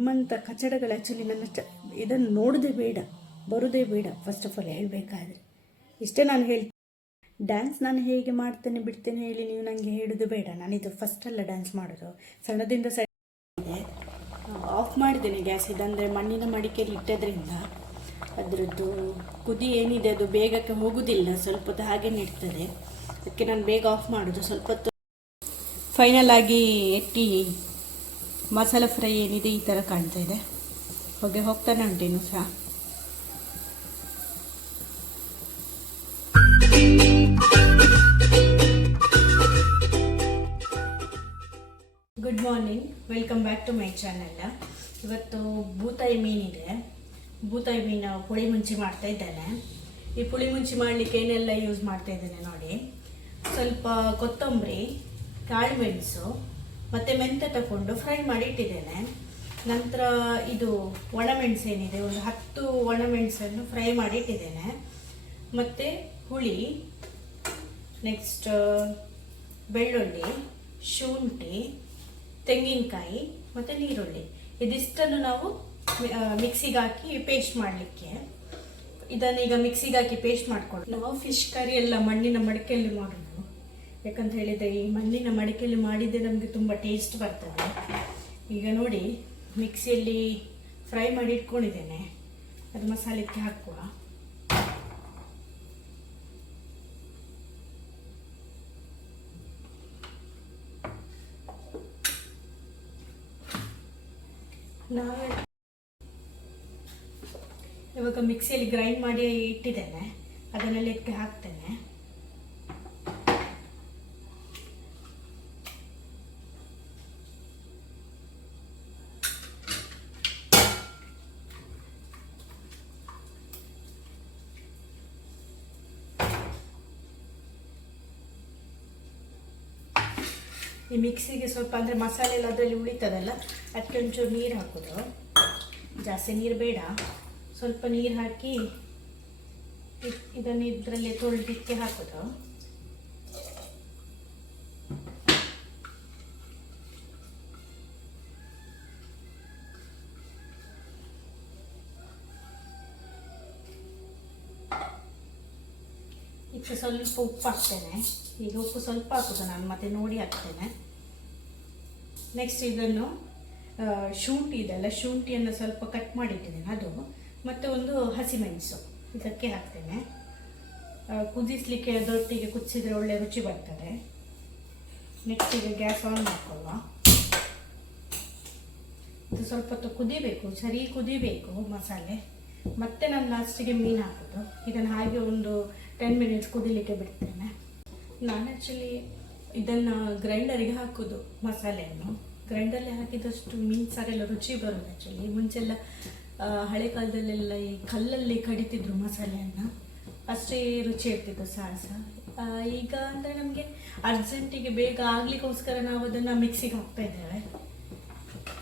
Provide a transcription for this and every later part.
ನಿಮ್ಮಂಥ ಕಚಡಗಳು ಆ್ಯಕ್ಚುಲಿ ನನ್ನ ಇದನ್ನು ನೋಡೋದೇ ಬೇಡ, ಬರೋದೇ ಬೇಡ. ಫಸ್ಟ್ ಆಫ್ ಆಲ್ ಹೇಳಬೇಕಾದ್ರೆ ಇಷ್ಟೇ ನಾನು ಹೇಳ್ತೀನಿ. ಡ್ಯಾನ್ಸ್ ನಾನು ಹೇಗೆ ಮಾಡ್ತೇನೆ ಬಿಡ್ತೇನೆ ಹೇಳಿ ನೀವು ನನಗೆ ಹೇಳೋದು ಬೇಡ. ನಾನಿದು ಫಸ್ಟಲ್ಲ ಡ್ಯಾನ್ಸ್ ಮಾಡೋದು, ಸಣ್ಣದಿಂದ ಇದೆ. ಆಫ್ ಮಾಡಿದ್ದೇನೆ ಗ್ಯಾಸ್. ಇದಂದರೆ ಮಣ್ಣಿನ ಮಡಿಕೆಯಲ್ಲಿ ಇಟ್ಟದ್ರಿಂದ ಅದರದ್ದು ಕುದಿ ಏನಿದೆ ಅದು ಬೇಗಕ್ಕೆ ಹೋಗೋದಿಲ್ಲ, ಸ್ವಲ್ಪ ಹೊತ್ತು ಹಾಗೆ ಇರ್ತದೆ. ಅದಕ್ಕೆ ನಾನು ಬೇಗ ಆಫ್ ಮಾಡೋದು. ಸ್ವಲ್ಪ ಹೊತ್ತು ಫೈನಲ್ ಆಗಿ ಎಟ್ಟಿ ಮಸಾಲ ಫ್ರೈ ಏನಿದೆ ಈ ಥರ ಕಾಣ್ತಾ ಇದೆ. ಹೊಗೆ ಹೋಗ್ತಾನೆ ಉಂಟೇನು ಸಹ. Good morning, welcome back to my channel. ಇವತ್ತು ಬೂತಾಯಿ ಮೀನಿದೆ. ಬೂತಾಯಿ ಮೀನು ಪುಳಿ ಮುಂಚಿ ಮಾಡ್ತಾ ಇದ್ದೇನೆ. ಈ ಪುಳಿ ಮುಂಚಿ ಮಾಡಲಿಕ್ಕೆ ಏನೆಲ್ಲ ಯೂಸ್ ಮಾಡ್ತಾ ಇದ್ದೇನೆ ನೋಡಿ. ಸ್ವಲ್ಪ ಕೊತ್ತಂಬರಿ, ಕಾಳು ಮೆಣಸು ಮತ್ತು ಮೆಂತೆ ತಗೊಂಡು ಫ್ರೈ ಮಾಡಿ ಇಟ್ಟಿದ್ದೇನೆ. ನಂತರ ಇದು ಒಣಮೆಣಸು ಏನಿದೆ, ಒಂದು 10 ಒಣಮೆಣಸನ್ನು ಫ್ರೈ ಮಾಡಿ ಇಟ್ಟಿದ್ದೇನೆ. ಮತ್ತು ಹುಳಿ, ನೆಕ್ಸ್ಟ್ ಬೆಳ್ಳುಳ್ಳಿ, ಶುಂಠಿ, ತೆಂಗಿನಕಾಯಿ ಮತ್ತು ನೀರುಳ್ಳಿ, ಇದಿಷ್ಟನ್ನು ನಾವು ಮಿಕ್ಸಿಗೆ ಹಾಕಿ ಪೇಸ್ಟ್ ಮಾಡಲಿಕ್ಕೆ. ಇದನ್ನು ಈಗ ಮಿಕ್ಸಿಗೆ ಹಾಕಿ ಪೇಸ್ಟ್ ಮಾಡ್ಕೊಂಡು ನಾವು ಫಿಶ್ ಕರಿ ಎಲ್ಲ ಮಣ್ಣಿನ ಮಡಿಕೆಯಲ್ಲಿ ಮಾಡೋದು. ಯಾಕಂತ ಹೇಳಿದರೆ ಈ ಮಣ್ಣಿನ ಮಡಿಕೆಯಲ್ಲಿ ಮಾಡಿದರೆ ನಮಗೆ ತುಂಬ ಟೇಸ್ಟ್ ಬರ್ತದೆ. ಈಗ ನೋಡಿ ಮಿಕ್ಸಿಯಲ್ಲಿ ಫ್ರೈ ಮಾಡಿ ಇಟ್ಕೊಂಡಿದ್ದೇನೆ. ಅದು ಮಸಾಲೆಗೆ ಹಾಕುವ. ನಾವು ಇವಾಗ ಮಿಕ್ಸಿಯಲ್ಲಿ ಗ್ರೈಂಡ್ ಮಾಡಿ ಇಟ್ಟಿದ್ದೇನೆ, ಅದನ್ನೆಲ್ಲ ಇದಕ್ಕೆ ಹಾಕ್ತೇನೆ. ಈ ಮಿಕ್ಸಿಗೆ ಸ್ವಲ್ಪ ಅಂದರೆ ಮಸಾಲೆ ಎಲ್ಲ ಅದರಲ್ಲಿ ಉಳಿತದಲ್ಲ, ಅದಕ್ಕೆ ಒಂಚೂರು ನೀರು ಹಾಕೋದು. ಜಾಸ್ತಿ ನೀರು ಬೇಡ, ಸ್ವಲ್ಪ ನೀರು ಹಾಕಿ ಇದನ್ನು ಇದರಲ್ಲೇ ತೊಳೆದಿಕ್ಕೆ ಹಾಕೋದು. ಇದಕ್ಕೆ ಸ್ವಲ್ಪ ಉಪ್ಪು ಹಾಕ್ತೇನೆ. ಈಗ ಉಪ್ಪು ಸ್ವಲ್ಪ ಹಾಕೋದು ನಾನು, ಮತ್ತೆ ನೋಡಿ ಹಾಕ್ತೇನೆ. ನೆಕ್ಸ್ಟ್ ಇದನ್ನು ಶುಂಠಿ ಇದೆಲ್ಲ, ಶುಂಠಿಯನ್ನು ಸ್ವಲ್ಪ ಕಟ್ ಮಾಡಿಟ್ಟಿದ್ದೇನೆ ಅದು, ಮತ್ತು ಒಂದು ಹಸಿಮೆಣಸು ಇದಕ್ಕೆ ಹಾಕ್ತೇನೆ. ಕುದಿಸಲಿಕ್ಕೆ ಅದರೊಟ್ಟಿಗೆ ಕುದಿಸಿದ್ರೆ ಒಳ್ಳೆ ರುಚಿ ಬರ್ತದೆ. ನೆಕ್ಸ್ಟ್ ಈಗ ಗ್ಯಾಸ್ ಆನ್ ಮಾಡ್ಕೊಳ್ಳುವ. ಇದು ಸ್ವಲ್ಪ ಹೊತ್ತು ಕುದಿಬೇಕು, ಸರಿ ಕುದಿಬೇಕು ಮಸಾಲೆ. ಮತ್ತೆ ನಾನು ಲಾಸ್ಟಿಗೆ ಮೀನು ಹಾಕೋದು. ಇದನ್ನು ಹಾಗೆ ಒಂದು 10 ಮಿನಿಟ್ಸ್ ಕುದಿಲಿಕ್ಕೆ ಬಿಡ್ತೇನೆ. ನಾನು ಆ್ಯಕ್ಚುಲಿ ಇದನ್ನು ಗ್ರೈಂಡರಿಗೆ ಹಾಕೋದು. ಮಸಾಲೆಯನ್ನು ಗ್ರೈಂಡರ್ಲಿ ಹಾಕಿದಷ್ಟು ಮೀನು ಸಾರೆಲ್ಲ ರುಚಿ ಬರೋದು. ಆ್ಯಕ್ಚುಲಿ ಮುಂಚೆಲ್ಲ ಹಳೆ ಕಾಲದಲ್ಲೆಲ್ಲ ಈ ಕಲ್ಲಲ್ಲಿ ಕಡಿತಿದ್ರು ಮಸಾಲೆಯನ್ನು, ಅಷ್ಟೇ ರುಚಿ ಇರ್ತಿತ್ತು ಸಾಸ. ಈಗ ಅಂದರೆ ನಮಗೆ ಅರ್ಜೆಂಟಿಗೆ ಬೇಗ ಆಗ್ಲಿಕ್ಕೋಸ್ಕರ ನಾವು ಅದನ್ನು ಮಿಕ್ಸಿಗೆ ಹಾಕ್ತಾ ಇದ್ದೇವೆ.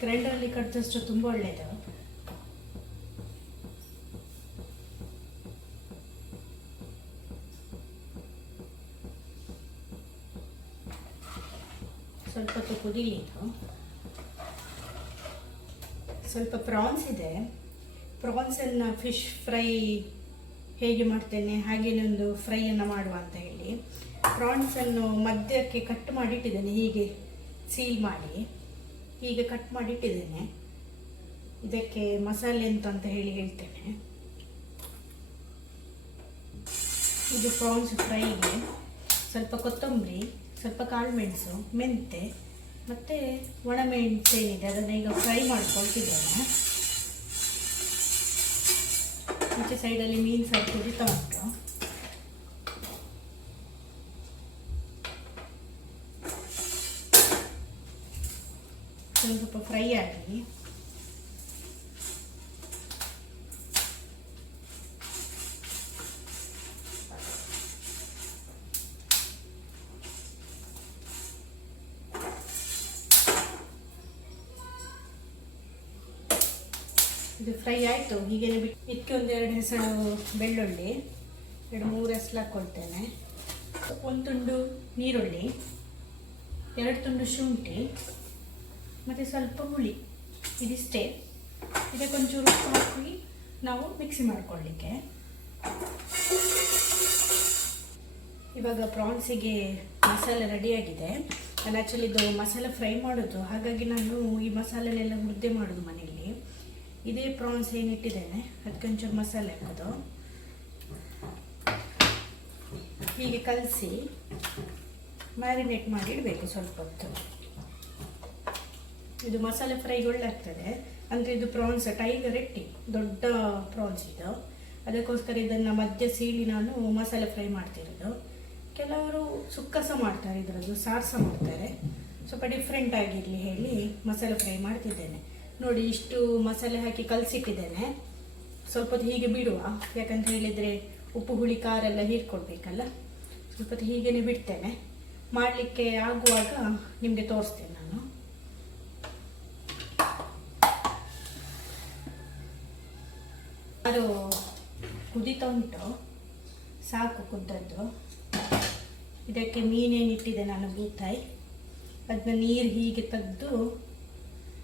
ಗ್ರೈಂಡರಲ್ಲಿ ಕಡಿದಷ್ಟು ತುಂಬ ಒಳ್ಳೆಯದು. ಸ್ವಲ್ಪ ಹೊತ್ತು ಕುದಿಲಿದ್ದು. ಸ್ವಲ್ಪ ಪ್ರಾನ್ಸ್ ಇದೆ, ಪ್ರಾನ್ಸನ್ನು ಫಿಶ್ ಫ್ರೈ ಹೇಗೆ ಮಾಡ್ತೇನೆ ಹಾಗೇನೆ ಒಂದು ಫ್ರೈಯನ್ನು ಮಾಡುವ ಅಂತ ಹೇಳಿ ಪ್ರಾನ್ಸನ್ನು ಮಧ್ಯಕ್ಕೆ ಕಟ್ ಮಾಡಿಟ್ಟಿದ್ದೇನೆ. ಹೀಗೆ ಸೀಲ್ ಮಾಡಿ ಹೀಗೆ ಕಟ್ ಮಾಡಿಟ್ಟಿದ್ದೇನೆ. ಇದಕ್ಕೆ ಮಸಾಲೆ ಅಂತ ಹೇಳಿ ಹೇಳ್ತೇನೆ. ಇದು ಪ್ರಾನ್ಸ್ ಫ್ರೈಗೆ ಸ್ವಲ್ಪ ಕೊತ್ತಂಬರಿ, ಸ್ವಲ್ಪ ಕಾಳು ಮೆಣಸು, ಮೆಂತೆ ಮತ್ತು ಒಣಮೆಣಸು ಏನಿದೆ ಅದನ್ನು ಈಗ ಫ್ರೈ ಮಾಡ್ಕೊಳ್ತಿದ್ದೇನೆ. ಈಚೆ ಸೈಡಲ್ಲಿ ಮೀನು ಸಾರು ಕುದಿತಾ ಉಂಟು. ಸ್ವಲ್ಪ ಫ್ರೈ ಆಗಿ ಇದು ಫ್ರೈ ಆಯಿತು. ಹೀಗೆ ಬಿಟ್ಟು ಇದಕ್ಕೆ ಒಂದೆರಡು ಹೆಸರು ಬೆಳ್ಳುಳ್ಳಿ, 2-3 ಹೆಸರು ಹಾಕ್ಕೊಳ್ತೇನೆ. ಒಂದು ತುಂಡು ನೀರುಳ್ಳಿ, 2 ತುಂಡು ಶುಂಠಿ ಮತ್ತು ಸ್ವಲ್ಪ ಹುಳಿ, ಇದಿಷ್ಟೇ. ಇದಕ್ಕೊಂಚೂರು ಉಪ್ಪು ಹಾಕಿ ನಾವು ಮಿಕ್ಸಿ ಮಾಡ್ಕೊಳ್ಳಿಕ್ಕೆ. ಇವಾಗ ಪ್ರಾನ್ಸಿಗೆ ಮಸಾಲೆ ರೆಡಿಯಾಗಿದೆ. ನಾನು ಆ್ಯಕ್ಚುಲಿ ಇದು ಮಸಾಲೆ ಫ್ರೈ ಮಾಡೋದು, ಹಾಗಾಗಿ ನಾನು ಈ ಮಸಾಲೆನೆಲ್ಲ ಮುದ್ದೆ ಮಾಡೋದು ಮನೆಯಲ್ಲಿ. ಇದೇ ಪ್ರಾನ್ಸ್ ಏನಿಟ್ಟಿದ್ದೇನೆ ಅದಕ್ಕೊಂಚೂರು ಮಸಾಲೆ ಹಾಕೋದು, ಹೀಗೆ ಕಲಸಿ ಮ್ಯಾರಿನೇಟ್ ಮಾಡಿ ಇಡಬೇಕು ಸ್ವಲ್ಪ ಹೊತ್ತು. ಇದು ಮಸಾಲೆ ಫ್ರೈಗೆ ಒಳ್ಳೆ ಆಗ್ತದೆ. ಅಂದರೆ ಇದು ಪ್ರಾನ್ಸ್ ಟೈಗರ್ ಎಟ್ಟಿ ದೊಡ್ಡ ಪ್ರಾನ್ಸ್ ಇದು, ಅದಕ್ಕೋಸ್ಕರ ಇದನ್ನು ಮಧ್ಯ ಸೀಳಿ ನಾನು ಮಸಾಲೆ ಫ್ರೈ ಮಾಡ್ತಿರೋದು. ಕೆಲವರು ಸುಕ್ಕ ಸಹ ಮಾಡ್ತಾರೆ, ಇದರದ್ದು ಸಾರು ಸಹ ಮಾಡ್ತಾರೆ. ಸ್ವಲ್ಪ ಡಿಫ್ರೆಂಟ್ ಆಗಿರಲಿ ಹೇಳಿ ಮಸಾಲೆ ಫ್ರೈ ಮಾಡ್ತಿದ್ದೇನೆ. ನೋಡಿ, ಇಷ್ಟು ಮಸಾಲೆ ಹಾಕಿ ಕಲಸಿಟ್ಟಿದ್ದೇನೆ. ಸ್ವಲ್ಪ ಹೊತ್ತು ಹೀಗೆ ಬಿಡುವ, ಯಾಕಂತ ಹೇಳಿದರೆ ಉಪ್ಪು ಹುಳಿ ಖಾರೆಲ್ಲ ಹೀರ್ಕೊಳ್ಬೇಕಲ್ಲ. ಸ್ವಲ್ಪ ಹೊತ್ತು ಹೀಗೇ ಬಿಡ್ತೇನೆ. ಮಾಡಲಿಕ್ಕೆ ಆಗುವಾಗ ನಿಮಗೆ ತೋರಿಸ್ತೇನೆ ನಾನು. ಅದು ಕುದೀತಾ ಉಂಟು, ಸಾಕು ಕುದ್ದದ್ದು. ಇದಕ್ಕೆ ಮೀನೇನಿಟ್ಟಿದೆ ನಾನು ಬೂತಾಯಿ, ಅದನ್ನ ನೀರು ಹೀಗೆ ತೆಗೆದು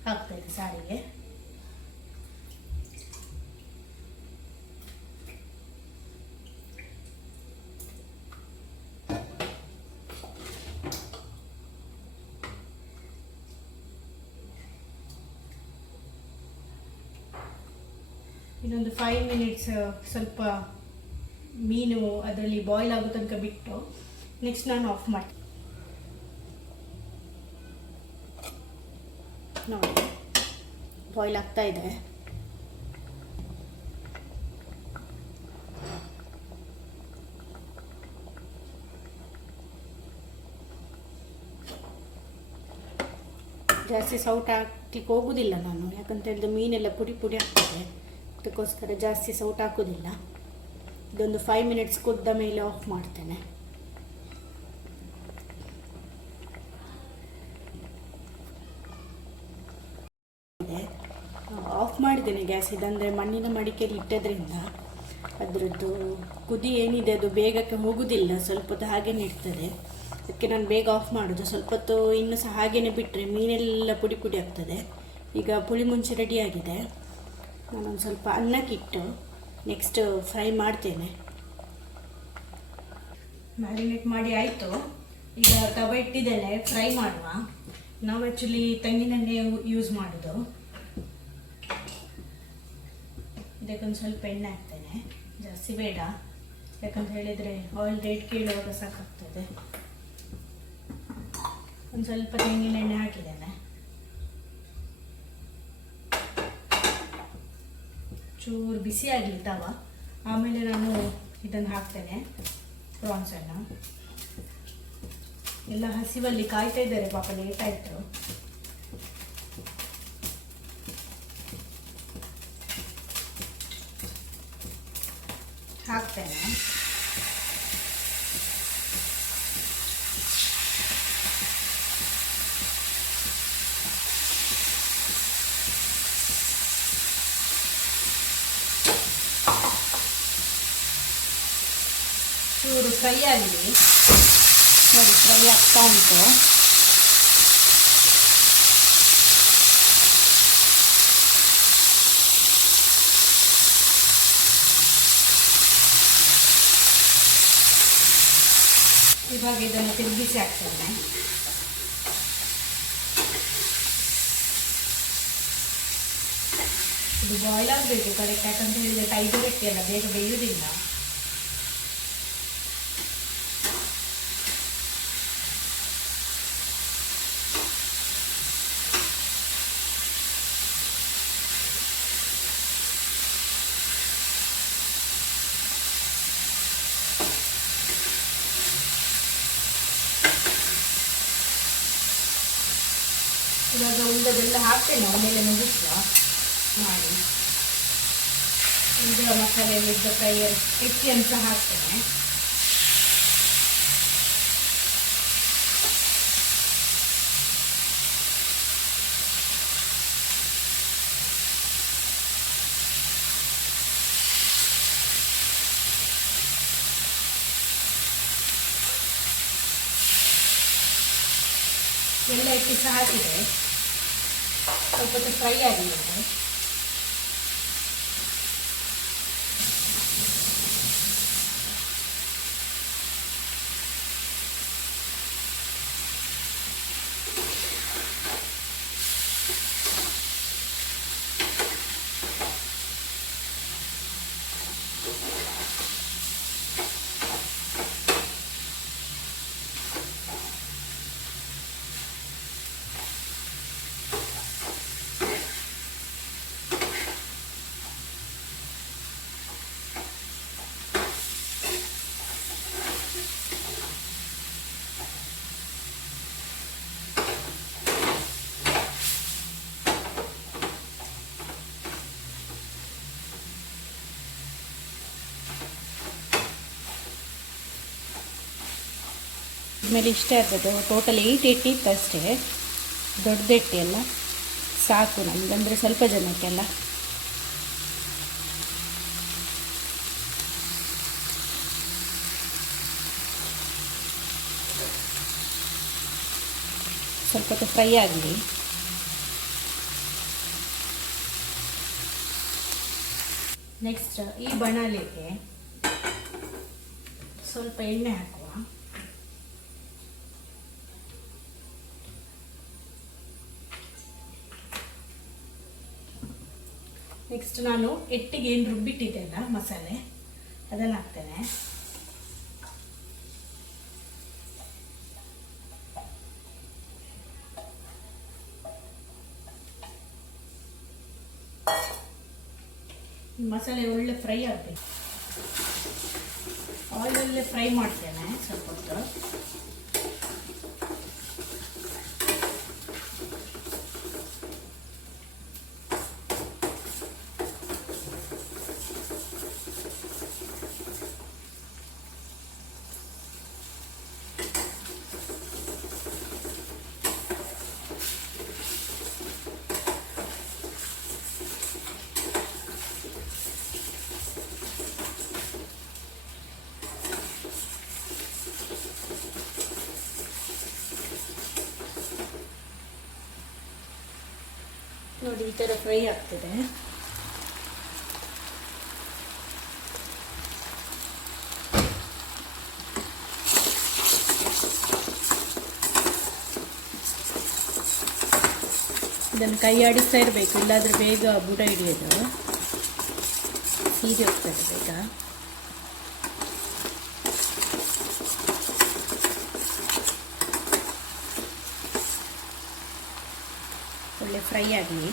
ಹಾಕ್ತೇನೆ ಸಾರಿಗೆ. ಇನ್ನೊಂದು 5 ಮಿನಿಟ್ಸ್ ಸ್ವಲ್ಪ ಮೀನು ಅದರಲ್ಲಿ ಬಾಯ್ಲ್ ಆಗೋ ತನಕ ಬಿಟ್ಟು ನೆಕ್ಸ್ಟ್ ನಾನು ಆಫ್ ಮಾಡ್ತೀನಿ. ನೋಡಿ, ಬಾಯ್ಲ್ ಆಗ್ತಾ ಇದೆ. ಜಾಸ್ತಿ ಸೌಟ್ ಹಾಕ್ಲಿಕ್ಕೆ ಹೋಗುದಿಲ್ಲ ನಾನು, ಯಾಕಂತ ಹೇಳಿದ್ರೆ ಮೀನೆಲ್ಲ ಪುಡಿ ಪುಡಿ ಆಗ್ತದೆ. ಅದಕ್ಕೋಸ್ಕರ ಜಾಸ್ತಿ ಸೌಟ್ ಹಾಕೋದಿಲ್ಲ. ಇದೊಂದು 5 ಮಿನಿಟ್ಸ್ ಕುದ್ದ ಮೇಲೆ ಆಫ್ ಮಾಡ್ತೇನೆ. ಆಫ್ ಮಾಡಿದ್ದೇನೆ ಗ್ಯಾಸ್. ಇದಂದರೆ ಮಣ್ಣಿನ ಮಡಿಕೆಯಲ್ಲಿ ಇಟ್ಟದ್ರಿಂದ ಅದರದ್ದು ಕುದಿ ಏನಿದೆ ಅದು ಬೇಗಕ್ಕೆ ಹೋಗುವುದಿಲ್ಲ, ಸ್ವಲ್ಪ ಹೊತ್ತು ಹಾಗೇ ಇರ್ತದೆ. ಅದಕ್ಕೆ ನಾನು ಬೇಗ ಆಫ್ ಮಾಡೋದು. ಸ್ವಲ್ಪ ಹೊತ್ತು ಇನ್ನೂ ಸಹ ಹಾಗೇ ಬಿಟ್ಟರೆ ಮೀನೆಲ್ಲ ಪುಡಿ ಪುಡಿ ಆಗ್ತದೆ. ಈಗ ಪುಳಿ ಮುಂಚೆ ರೆಡಿಯಾಗಿದೆ. ನಾನೊಂದು ಸ್ವಲ್ಪ ಅನ್ನಕ್ಕಿಟ್ಟು ನೆಕ್ಸ್ಟ್ ಫ್ರೈ ಮಾಡ್ತೇನೆ. ಮ್ಯಾರಿನೇಟ್ ಮಾಡಿ ಆಯಿತು. ಈಗ ತವ ಇಟ್ಟಿದ್ದೇನೆ, ಫ್ರೈ ಮಾಡುವ. ನಾವು ಆ್ಯಕ್ಚುಲಿ ತೆಂಗಿನೆಣ್ಣೆ ಯೂಸ್ ಮಾಡೋದು. ಇದಕ್ಕೊಂದು ಸ್ವಲ್ಪ ಎಣ್ಣೆ ಹಾಕ್ತೇನೆ, ಜಾಸ್ತಿ ಬೇಡ, ಯಾಕಂತ ಹೇಳಿದರೆ ಆಯಿಲ್ ರೇಟ್ ಕೇಳುವಾಗ ಸಾಕಾಗ್ತದೆ. ಒಂದು ಸ್ವಲ್ಪ ತೆಂಗಿನೆಣ್ಣೆ ಹಾಕಿದ್ದೇನೆ. ಚೂರು ಬಿಸಿ ಆಗಲಿ ತವ, ಆಮೇಲೆ ನಾನು ಇದನ್ನು ಹಾಕ್ತೇನೆ, ಪ್ರಾನ್ಸನ್ನು. ಎಲ್ಲ ಹಸಿವಲ್ಲಿ ಕಾಯ್ತಾ ಇದ್ದಾರೆ ಪಾಪ, ಲೇಟ್ ಆಯಿತು. ಹಾಕ್ತೇನೆ. ಚೂರು ಫ್ರೈ ಆಗಲಿ. ನೋಡಿ, ಫ್ರೈ ಆಗ್ತಾ ಉಂಟು. ಇವಾಗ ಇದನ್ನು ತಿರುಗಿಸಿ ಹಾಕ್ತೇನೆ. ಇದು ಬಾಯ್ಲ್ ಆಗಬೇಕು ಕರೆಕ್ಟ್, ಯಾಕಂತ ಹೇಳಿದರೆ ಟೈಗರ್ ಎಟ್ಟಿ ಅಲ್ಲ, ಬೇಗ ಬೇಯುವುದಿಲ್ಲ. ಇವಾಗ ಉಳಿದದೆಲ್ಲ ಹಾಕ್ತೇನೆ ಆಮೇಲೆ ಮುಗಿಸುವ ಮಾಡಿ. ಈಗ ಮಸಾಲೆಯಲ್ಲಿದ್ದ ಫ್ರೈ ಎಟ್ಟಿ ಅಂತ ಹಾಕ್ತೇನೆ. ಎಲ್ಲ ಎಟ್ಟಿ ಸಹ ಹಾಕಿದೆ. ಸ್ವಲ್ಪ ಫ್ರೈ ಆಗಿದೆ. ಮೇಲೆ ಇಷ್ಟೇ ಆಗ್ತದೆ. ಟೋಟಲ್ 880 ಇತ್ತು ಅಷ್ಟೇ. ದೊಡ್ಡದೆಟ್ಟಿ ಎಲ್ಲ ಸಾಕು ನಮಗಂದರೆ ಸ್ವಲ್ಪ ಜನಕ್ಕೆಲ್ಲ. ಸ್ವಲ್ಪ ಹೊತ್ತು ಫ್ರೈ ಆಗಲಿ. ನೆಕ್ಸ್ಟ್ ಈ ಬಾಣಲೆಗೆ ಸ್ವಲ್ಪ ಎಣ್ಣೆ ಹಾಕುವ. ನೆಕ್ಸ್ಟ್ ನಾನು ಎಟ್ಟಿಗೆ ಏನು ರುಬ್ಬಿಟ್ಟಿದ್ದೆಲ್ಲ ಮಸಾಲೆ ಅದನ್ನು ಹಾಕ್ತೇನೆ. ಮಸಾಲೆ ಒಳ್ಳೆ ಫ್ರೈ ಆಗಬೇಕು. ಆಯಿಲಲ್ಲೇ ಫ್ರೈ ಮಾಡ್ತೇನೆ ಸ್ವಲ್ಪ ಹೊತ್ತು. ನೋಡಿ ಈ ಥರ ಫ್ರೈ ಆಗ್ತಿದೆ. ಇದನ್ನು ಕೈ ಆಡಿಸ್ತಾ ಇರಬೇಕು, ಇಲ್ಲಾಂದರೆ ಬೇಗ ಬುಡ ಹಿಡಿಯೋದು, ಸೀರೆ ಹೋಗ್ತದೆ ಬೇಗ. ಒಳ್ಳೆ ಫ್ರೈ ಆಗಲಿ.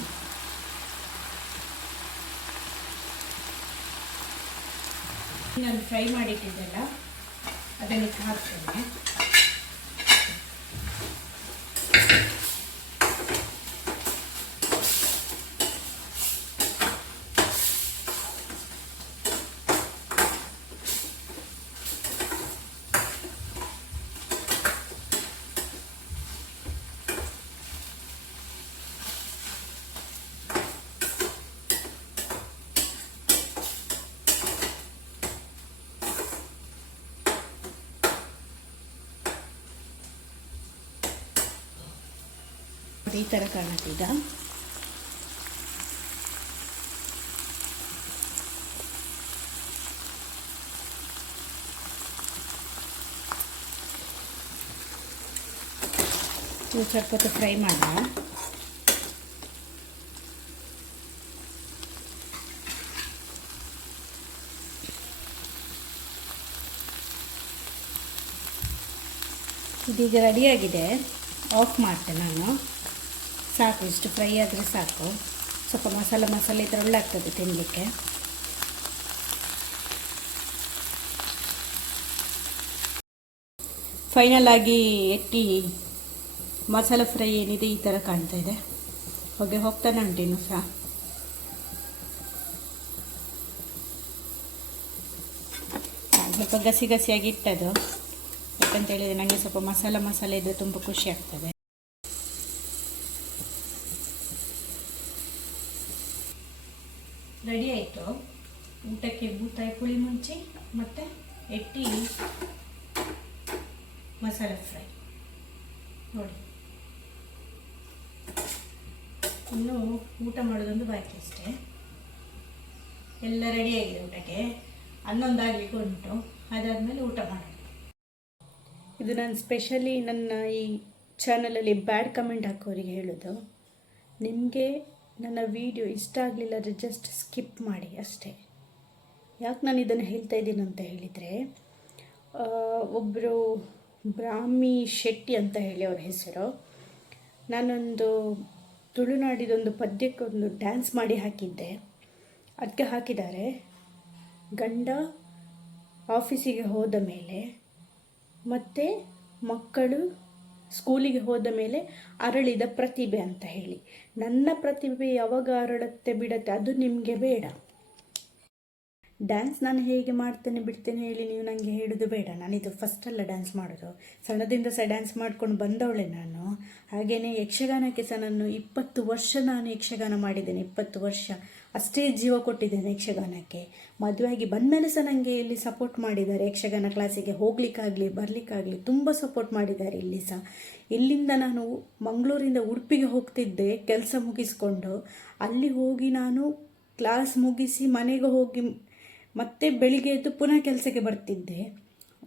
ನಾನು ಫ್ರೈ ಮಾಡಿಟ್ಟಿದ್ದೆಲ್ಲ ಅದನ್ನು ಹಾಕ್ತೇನೆ. ಈ ಥರ ಕಾಣುತ್ತೀಗ. ಸ್ವಲ್ಪ ಹೊತ್ತು ಫ್ರೈ ಮಾಡೋಣ. ಇದೀಗ ರೆಡಿಯಾಗಿದೆ. ಆಫ್ ಮಾಡ್ತೇನೆ ನಾನು. ಸಾಕು, ಇಷ್ಟು ಫ್ರೈ ಆದರೆ ಸಾಕು. ಸ್ವಲ್ಪ ಮಸಾಲೆ ಇದ್ರೆ ಒಳ್ಳೆ ಆಗ್ತದೆ ತಿನ್ನಲಿಕ್ಕೆ. ಫೈನಲ್ ಆಗಿ ಎಟ್ಟಿ ಮಸಾಲೆ ಫ್ರೈ ಏನಿದೆ ಈ ಥರ ಕಾಣ್ತಾ ಇದೆ. ಹೊಗೆ ಹೋಗ್ತಾನೆ ಉಂಟು ಇನ್ನೂ ಸಹ. ಸ್ವಲ್ಪ ಗಸಿಯಾಗಿ ಇಟ್ಟದು, ಯಾಕಂತೇಳಿದರೆ ನನಗೆ ಸ್ವಲ್ಪ ಮಸಾಲೆ ಇದ್ದರೆ ತುಂಬ ಖುಷಿ ಆಗ್ತದೆ. ರೆಡಿ ಆಯಿತು ಊಟಕ್ಕೆ. ಬೂತಾಯಿ ಪುಳಿ ಮುಂಚಿ ಮತ್ತು ಎಟ್ಟಿ ಮಸಾಲೆ ಫ್ರೈ ನೋಡಿ. ಇನ್ನು ಊಟ ಮಾಡೋದೊಂದು ಬಾಕಿ ಅಷ್ಟೇ. ಎಲ್ಲ ರೆಡಿಯಾಗಿದೆ ಊಟಕ್ಕೆ. ಹನ್ನೊಂದಾಗಲಿಕ್ಕೆ ಉಂಟು. ಅದಾದಮೇಲೆ ಊಟ ಮಾಡೋದು. ಇದು ನಾನು ಸ್ಪೆಷಲಿ ನನ್ನ ಈ ಚಾನಲಲ್ಲಿ ಬ್ಯಾಡ್ ಕಮೆಂಟ್ ಹಾಕೋರಿಗೆ ಹೇಳೋದು, ನಿಮಗೆ ನನ್ನ ವಿಡಿಯೋ ಇಷ್ಟ ಆಗಲಿಲ್ಲ ಅಂದರೆ ಜಸ್ಟ್ ಸ್ಕಿಪ್ ಮಾಡಿ ಅಷ್ಟೇ. ಯಾಕೆ ನಾನು ಇದನ್ನು ಹೇಳ್ತಾ ಇದ್ದೀನಿ ಅಂತ ಹೇಳಿದರೆ, ಒಬ್ಬರು ಬ್ರಾಹ್ಮಿ ಶೆಟ್ಟಿ ಅಂತ ಹೇಳಿ ಅವ್ರ ಹೆಸರು. ನಾನೊಂದು ತುಳುನಾಡಿದೊಂದು ಪದ್ಯಕ್ಕೊಂದು ಡ್ಯಾನ್ಸ್ ಮಾಡಿ ಹಾಕಿದ್ದೆ. ಅದಕ್ಕೆ ಹಾಕಿದ್ದಾರೆ, ಗಂಡ ಆಫೀಸಿಗೆ ಹೋದ ಮೇಲೆ ಮತ್ತು ಮಕ್ಕಳು ಸ್ಕೂಲಿಗೆ ಹೋದ ಮೇಲೆ ಅರಳಿದ ಪ್ರತಿಭೆ ಅಂತ ಹೇಳಿ. ನನ್ನ ಪ್ರತಿಭೆ ಯಾವಾಗ ಅರಳುತ್ತೆ ಬಿಡುತ್ತೆ ಅದು ನಿಮಗೆ ಬೇಡ. ಡ್ಯಾನ್ಸ್ ನಾನು ಹೇಗೆ ಮಾಡ್ತೇನೆ ಬಿಡ್ತೇನೆ ಹೇಳಿ ನೀವು ನನಗೆ ಹೇಳೋದು ಬೇಡ. ನಾನಿದು ಫಸ್ಟಲ್ಲ ಡ್ಯಾನ್ಸ್ ಮಾಡೋದು, ಸಣ್ಣದಿಂದ ಸಹ ಡ್ಯಾನ್ಸ್ ಮಾಡ್ಕೊಂಡು ಬಂದವಳೆ ನಾನು. ಹಾಗೆಯೇ ಯಕ್ಷಗಾನಕ್ಕೆ ಸಹ ನಾನು 20 ವರ್ಷ ನಾನು ಯಕ್ಷಗಾನ ಮಾಡಿದ್ದೇನೆ. 20 ವರ್ಷ ಅಷ್ಟೇ ಜೀವ ಕೊಟ್ಟಿದ್ದೇನೆ ಯಕ್ಷಗಾನಕ್ಕೆ. ಮದುವೆಯಾಗಿ ಬಂದಮೇಲೆ ಸಹ ನನಗೆ ಇಲ್ಲಿ ಸಪೋರ್ಟ್ ಮಾಡಿದ್ದಾರೆ. ಯಕ್ಷಗಾನ ಕ್ಲಾಸಿಗೆ ಹೋಗ್ಲಿಕ್ಕಾಗಲಿ ಬರಲಿಕ್ಕಾಗಲಿ ತುಂಬ ಸಪೋರ್ಟ್ ಮಾಡಿದ್ದಾರೆ ಇಲ್ಲಿ ಸಹ. ಇಲ್ಲಿಂದ ನಾನು ಮಂಗಳೂರಿಂದ ಉಡುಪಿಗೆ ಹೋಗ್ತಿದ್ದೆ ಕೆಲಸ ಮುಗಿಸ್ಕೊಂಡು. ಅಲ್ಲಿ ಹೋಗಿ ನಾನು ಕ್ಲಾಸ್ ಮುಗಿಸಿ ಮನೆಗೆ ಹೋಗಿ ಮತ್ತೆ ಬೆಳಿಗ್ಗೆ ಎದ್ದು ಪುನಃ ಕೆಲಸಕ್ಕೆ ಬರ್ತಿದ್ದೆ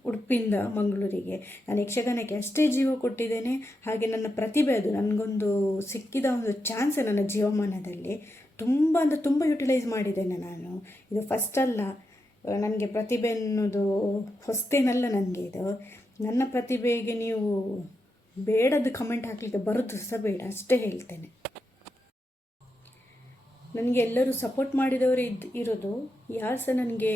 ಉಡುಪಿಯಿಂದ ಮಂಗಳೂರಿಗೆ. ನಾನು ಯಕ್ಷಗಾನಕ್ಕೆ ಅಷ್ಟೇ ಜೀವ ಕೊಟ್ಟಿದ್ದೇನೆ. ಹಾಗೆ ನನ್ನ ಪ್ರತಿಭೆ ಅದು ನನಗೊಂದು ಸಿಕ್ಕಿದ ಒಂದು ಚಾನ್ಸ್ ನನ್ನ ಜೀವಮಾನದಲ್ಲಿ. ತುಂಬ ಅಂದರೆ ತುಂಬ ಯುಟಿಲೈಸ್ ಮಾಡಿದ್ದೇನೆ ನಾನು. ಇದು ಫಸ್ಟ್ ಅಲ್ಲ, ನನಗೆ ಪ್ರತಿಭೆ ಅನ್ನೋದು ಹೊಸ್ತೇನಲ್ಲ ನನಗೆ. ಇದು ನನ್ನ ಪ್ರತಿಭೆಗೆ ನೀವು ಬೇಡದ್ದು ಕಮೆಂಟ್ ಹಾಕಲಿಕ್ಕೆ ಬರೋದು ಸಹ ಬೇಡ, ಅಷ್ಟೇ ಹೇಳ್ತೇನೆ. ನನಗೆ ಎಲ್ಲರೂ ಸಪೋರ್ಟ್ ಮಾಡಿದವರು ಇರೋದು, ಯಾರು ಸಹ ನನಗೆ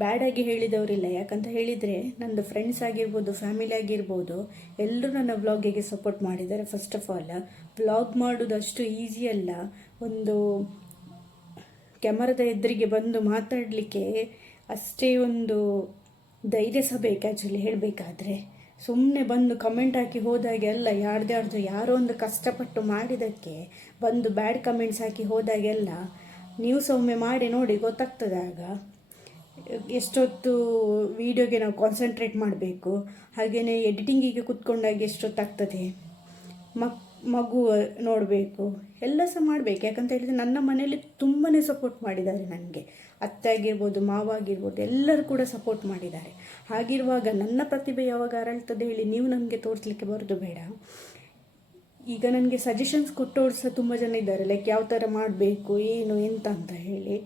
ಬ್ಯಾಡಾಗಿ ಹೇಳಿದವರಿಲ್ಲ. ಯಾಕಂತ ಹೇಳಿದರೆ ನನ್ನದು ಫ್ರೆಂಡ್ಸ್ ಆಗಿರ್ಬೋದು, ಫ್ಯಾಮಿಲಿ ಆಗಿರ್ಬೋದು, ಎಲ್ಲರೂ ನನ್ನ ವ್ಲಾಗಿಗೆ ಸಪೋರ್ಟ್ ಮಾಡಿದ್ದಾರೆ. ಫಸ್ಟ್ ಆಫ್ ಆಲ್ ವ್ಲಾಗ್ ಮಾಡೋದು ಅಷ್ಟು ಈಸಿ ಅಲ್ಲ. ಒಂದು ಕ್ಯಾಮರಾದ ಎದುರಿಗೆ ಬಂದು ಮಾತಾಡಲಿಕ್ಕೆ ಅಷ್ಟೇ ಒಂದು ಧೈರ್ಯ ಸಹ ಬೇಕು ಆ್ಯಕ್ಚುಲಿ ಹೇಳಬೇಕಾದ್ರೆ. ಸುಮ್ಮನೆ ಬಂದು ಕಮೆಂಟ್ ಹಾಕಿ ಹೋದಾಗೆ ಅಲ್ಲ, ಯಾರೋ ಒಂದು ಕಷ್ಟಪಟ್ಟು ಮಾಡಿದ್ದಕ್ಕೆ ಬಂದು ಬ್ಯಾಡ್ ಕಮೆಂಟ್ಸ್ ಹಾಕಿ ಹೋದಾಗೆಲ್ಲ ನೀವು ಸಹ ಒಮ್ಮೆ ಮಾಡಿ ನೋಡಿ, ಗೊತ್ತಾಗ್ತದೆ ಆಗ ಎಷ್ಟೊತ್ತು ವೀಡಿಯೋಗೆ ನಾವು ಕಾನ್ಸಂಟ್ರೇಟ್ ಮಾಡಬೇಕು. ಹಾಗೆಯೇ ಎಡಿಟಿಂಗಿಗೆ ಕೂತ್ಕೊಂಡಾಗ ಎಷ್ಟೊತ್ತಾಗ್ತದೆ, ಮಗು ನೋಡಬೇಕು, ಎಲ್ಲ ಸಹ ಮಾಡಬೇಕು. ಯಾಕಂತ ಹೇಳಿದರೆ ನನ್ನ ಮನೆಯಲ್ಲಿ ತುಂಬಾ ಸಪೋರ್ಟ್ ಮಾಡಿದ್ದಾರೆ ನನಗೆ. ಅತ್ತೆ ಆಗಿರ್ಬೋದು, ಮಾವ ಆಗಿರ್ಬೋದು, ಎಲ್ಲರೂ ಕೂಡ ಸಪೋರ್ಟ್ ಮಾಡಿದ್ದಾರೆ. ಹಾಗಿರುವಾಗ ನನ್ನ ಪ್ರತಿಭೆ ಯಾವಾಗ ಅರಳ್ತದೆ ಹೇಳಿ ನೀವು ನನಗೆ ತೋರಿಸ್ಲಿಕ್ಕೆ ಬರೋದು ಬೇಡ. ಈಗ ನನಗೆ ಸಜೆಷನ್ಸ್ ಕೊಟ್ಟವ್ರು ಸಹ ತುಂಬ ಜನ ಇದ್ದಾರೆ, ಲೈಕ್ ಯಾವ ಥರ ಮಾಡಬೇಕು ಏನು ಎಂತ ಅಂತ ಹೇಳಿ.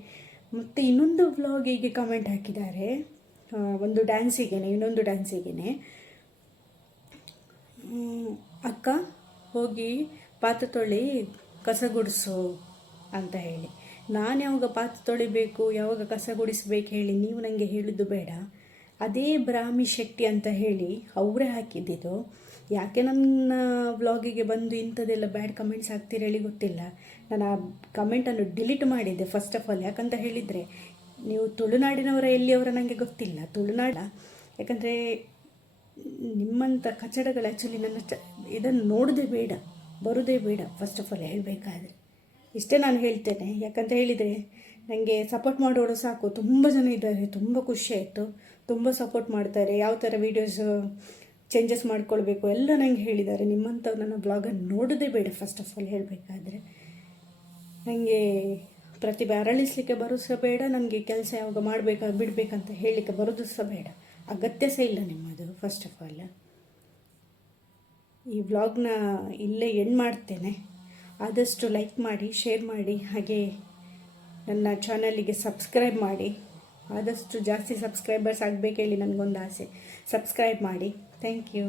ಮತ್ತು ಇನ್ನೊಂದು ವ್ಲಾಗಿಗೆ ಕಮೆಂಟ್ ಹಾಕಿದ್ದಾರೆ, ಒಂದು ಡ್ಯಾನ್ಸಿಗೇನೆ, ಇನ್ನೊಂದು ಡ್ಯಾನ್ಸಿಗೇನೆ, ಅಕ್ಕ ಹೋಗಿ ಪಾತ್ರೆ ತೊಳಿ ಕಸ ಗುಡಿಸು ಅಂತ ಹೇಳಿ. ನಾನು ಯಾವಾಗ ಪಾತ್ರೆ ತೊಳಿಬೇಕು, ಯಾವಾಗ ಕಸ ಗುಡಿಸ್ಬೇಕು ಹೇಳಿ ನೀವು ನನಗೆ ಹೇಳಿದ್ದು ಬೇಡ. ಅದೇ ಬ್ರಾಹ್ಮಿ ಶೆಟ್ಟಿ ಅಂತ ಹೇಳಿ ಅವರೇ ಹಾಕಿದ್ದಿದ್ದು. ಯಾಕೆ ನನ್ನ ವ್ಲಾಗಿಗೆ ಬಂದು ಇಂಥದ್ದೆಲ್ಲ ಬ್ಯಾಡ್ ಕಮೆಂಟ್ಸ್ ಹಾಕ್ತೀರಿ ಹೇಳಿ ಗೊತ್ತಿಲ್ಲ. ನಾನು ಆ ಕಮೆಂಟನ್ನು ಡಿಲೀಟ್ ಮಾಡಿದ್ದೆ ಫಸ್ಟ್ ಆಫ್ ಆಲ್. ಯಾಕಂತ ಹೇಳಿದರೆ ನೀವು ತುಳುನಾಡಿನವರ ಎಲ್ಲಿಯವರ ನನಗೆ ಗೊತ್ತಿಲ್ಲ, ತುಳುನಾಡ. ಯಾಕಂದರೆ ನಿಮ್ಮಂಥ ಕಚಡಗಳು ಆ್ಯಕ್ಚುಲಿ ನನ್ನ ಇದನ್ನು ನೋಡೋದೇ ಬೇಡ, ಬರೋದೇ ಬೇಡ ಫಸ್ಟ್ ಆಫ್ ಆಲ್ ಹೇಳಬೇಕಾದ್ರೆ. ಇಷ್ಟೇ ನಾನು ಹೇಳ್ತೇನೆ. ಯಾಕಂತ ಹೇಳಿದರೆ ನನಗೆ ಸಪೋರ್ಟ್ ಮಾಡೋರು ಸಾಕು, ತುಂಬ ಜನ ಇದ್ದಾರೆ, ತುಂಬ ಖುಷಿಯಾಯಿತು, ತುಂಬ ಸಪೋರ್ಟ್ ಮಾಡ್ತಾರೆ. ಯಾವ ಥರ ವೀಡಿಯೋಸ್ ಚೇಂಜಸ್ ಮಾಡ್ಕೊಳ್ಬೇಕು ಎಲ್ಲ ನನಗೆ ಹೇಳಿದ್ದಾರೆ. ನಿಮ್ಮಂಥವ್ರು ನನ್ನ ಬ್ಲಾಗನ್ನು ನೋಡೋದೇ ಬೇಡ ಫಸ್ಟ್ ಆಫ್ ಆಲ್ ಹೇಳಬೇಕಾದ್ರೆ. ನನಗೆ ಪ್ರತಿಭೆ ಅರಳಿಸಲಿಕ್ಕೆ ಬರೋದು ಸಹ ಬೇಡ, ನನಗೆ ಕೆಲಸ ಯಾವಾಗ ಬಿಡಬೇಕಂತ ಹೇಳಲಿಕ್ಕೆ ಬರೋದು ಸಹ ಬೇಡ, ಅಗತ್ಯ ಸಹ ಇಲ್ಲ ನಿಮ್ಮದು ಫಸ್ಟ್ ಆಫ್ ಆಲ್. ಈ ವ್ಲಾಗ್ನ ಇಲ್ಲೇ ಎಂಡ್ ಮಾಡ್ತೇನೆ. ಆದಷ್ಟು ಲೈಕ್ ಮಾಡಿ, ಶೇರ್ ಮಾಡಿ, ಹಾಗೆ ನನ್ನ ಚಾನಲಿಗೆ ಸಬ್ಸ್ಕ್ರೈಬ್ ಮಾಡಿ. ಆದಷ್ಟು ಜಾಸ್ತಿ ಸಬ್ಸ್ಕ್ರೈಬರ್ಸ್ ಆಗಬೇಕು ಹೇಳಿ ನನಗೊಂದು ಆಸೆ. ಸಬ್ಸ್ಕ್ರೈಬ್ ಮಾಡಿ. Thank you.